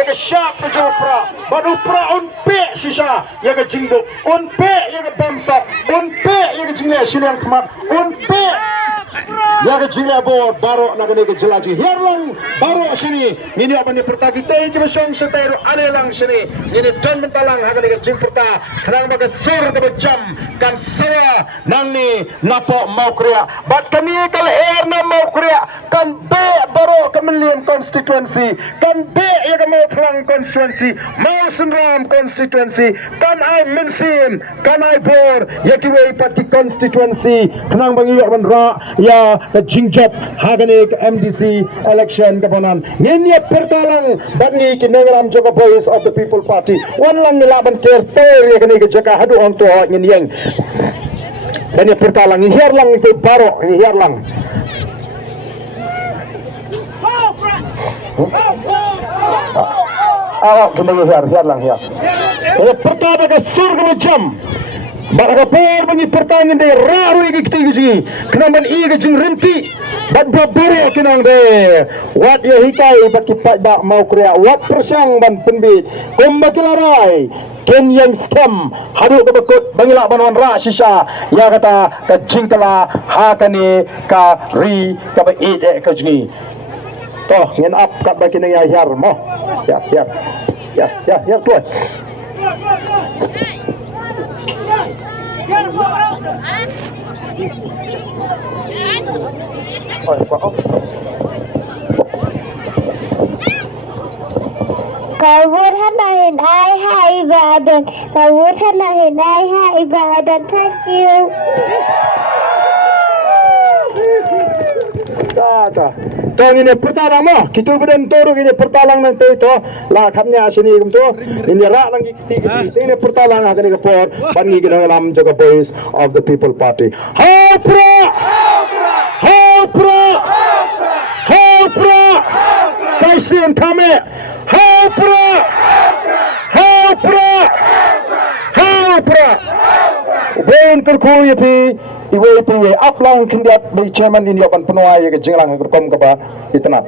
Yaga syak na jupra, manupra unpe sisa, yaga jingdo, unpe yaga bamsa, unpe yaga jingle silang kemat, unpe yaga jingle bor, baro naga nega jelaji, herlang baro sini, ini apa ni pertagi teh cuma song setero alelang sini, ini don mentalang haga nega jingperta, kenang baga sur ke jam, kan sawa nang ni napo mau kriya, bat kami kal na mau kriya, kan be baro kemelian constituency, kan be yaga mau Perang constituency, mau Sunram constituency, kan I mention, kan I bor, yakiwe parti constituency, kenang bangi yak ra ya jingjap hagane ke MDC election kapanan. Ngenya pertalang bagi kinengram Joka Boys of the People Party. Wan lang nilaban kerter yakane ke Joka hadu on to ngenyeng. Bani pertalang hiar lang itu baro hiar lang. Awak kembali hiar lang hiar. Pertama ke surga jam. Baka por bagi pertanyaan de raru igi kitigi kenaman igi jing rinti bad babari kinang de wat ya hikai baki ba mau kriya wat persang ban penbi kombakilarai ken yang scam hadu ke bekut bangila banwan ra sisa ya kata ka jingkala hakani ka ri ka ba ide ka jingi toh ngen up kat baki nang ya hiar mo ya tuan Kauท่านเห็นไอ้ให้บาดันkauท่านเห็นไอ้ให้บาดัน thank you Tong ini pertalang mah, kita beden toro ini pertalang nanti itu lah khamnya sini kumtu ini rak lagi kiti ini pertalang akan dikepor bani kita dalam Joka Boys of the People Party. Hopra, hopra, hopra, Kaisian kami, hopra, hopra, hopra. Ben kerkuy pi. Iwe iwe aplang kindiat by chairman ini apan penuai ke jinglang kerkom kapa itenat.